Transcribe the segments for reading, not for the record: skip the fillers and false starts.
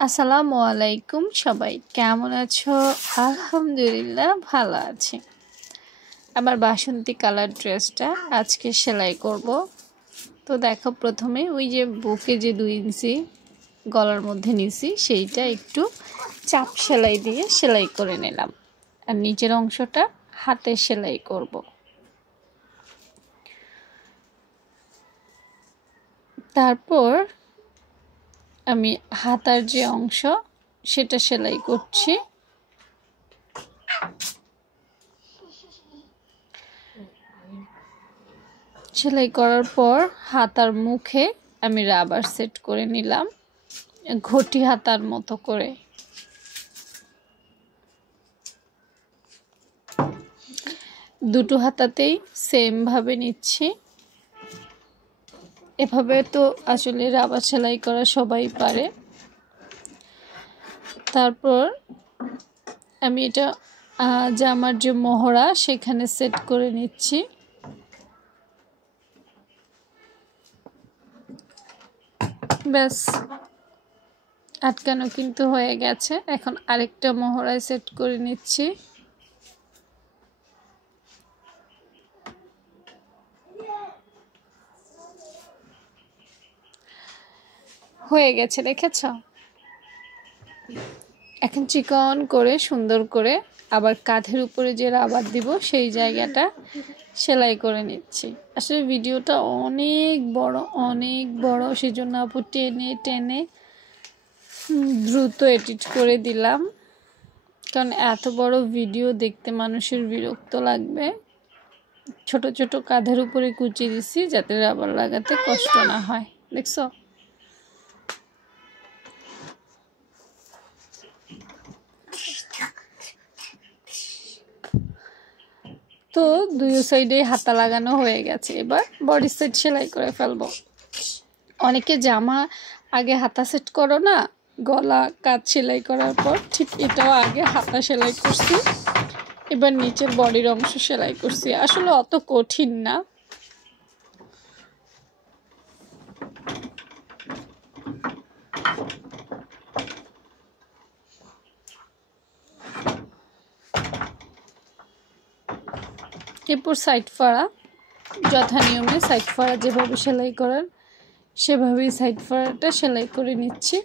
আসসালামু আলাইকুম সবাই কেমন আছো? আলহামদুলিল্লাহ ভালো আছি। আমার বাসন্তী কালার ড্রেসটা আজকে সেলাই করব। তো দেখো, প্রথমে ওই যে বুকে যে 2 ইঞ্চি গলার মধ্যে নিছি সেইটা একটু চাপ সেলাই দিয়ে সেলাই করে নিলাম, আর নিচের অংশটা হাতে সেলাই করব। তারপর আমি হাতার যে অংশ সেটা সেলাই করছি। সেলাই করার পর হাতার মুখে আমি রাবার সেট করে নিলাম ঘটি হাতার মতো করে। দুটো হাতাতেই সেম ভাবে নিচ্ছি। এভাবে তো আসলে রাবার সেলাই করা সবাই পারে। তারপর আমি এটা জামার যে মহড়া সেখানে সেট করে নিচ্ছি। ব্যাস, আটকানো কিন্তু হয়ে গেছে। এখন আরেকটা মহড়ায় সেট করে নিচ্ছি। হয়ে গেছে, দেখেছ? এখন চিকন করে সুন্দর করে আবার কাঁধের উপরে যে রাবার দিব সেই জায়গাটা সেলাই করে নিচ্ছি। আসলে ভিডিওটা অনেক বড়, সেজন্য আপু টেনে টেনে দ্রুত এডিট করে দিলাম, কারণ এত বড় ভিডিও দেখতে মানুষের বিরক্ত লাগবে। ছোট ছোট কাঁধের উপরে কুচিয়ে দিছি যাতে রাবার লাগাতে কষ্ট না হয়। দেখছো? তো দুই সাইডে হাতা লাগানো হয়ে গেছে। এবার বডি সেট সেলাই করে ফেলবো। অনেকে জামা আগে হাতা সেট করো না, গলা কাঁধ সেলাই করার পর, ঠিক এটাও আগে হাতা সেলাই করছি, এবার নিচের বডির অংশ সেলাই করছি। আসলে অত কঠিন না। এরপর সাইড ফাড়া, যথা নিয়মে সাইড ফাড়া যেভাবে সেলাই করার সেভাবেই সাইড ফাড়াটা সেলাই করে নিচ্ছি।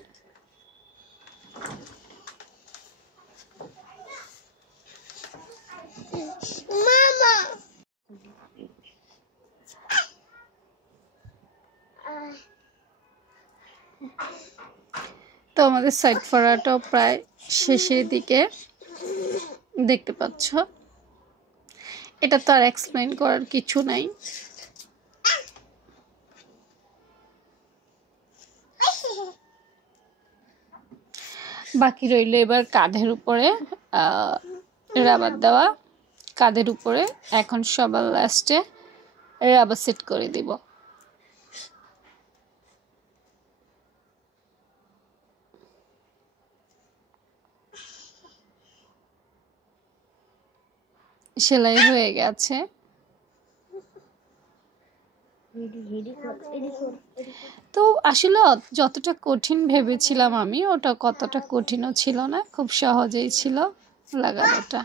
তো আমাদের সাইড ফাড়াটাও প্রায় শেষের দিকে, দেখতে পাচ্ছ। এটা তো আর এক্সপ্লেইন করার কিছু নাই। বাকি রইল এবার কাঁধের উপরে রাবার দেওয়া। কাঁধের উপরে এখন সবার লাস্টে রাবার সেট করে দিব। সেলাই হয়ে গেছে। তো আসলে যতটা কঠিন ভেবেছিলাম আমি, ওটা কতটা কঠিনও ছিল না, খুব সহজেই ছিল লাগানোটা।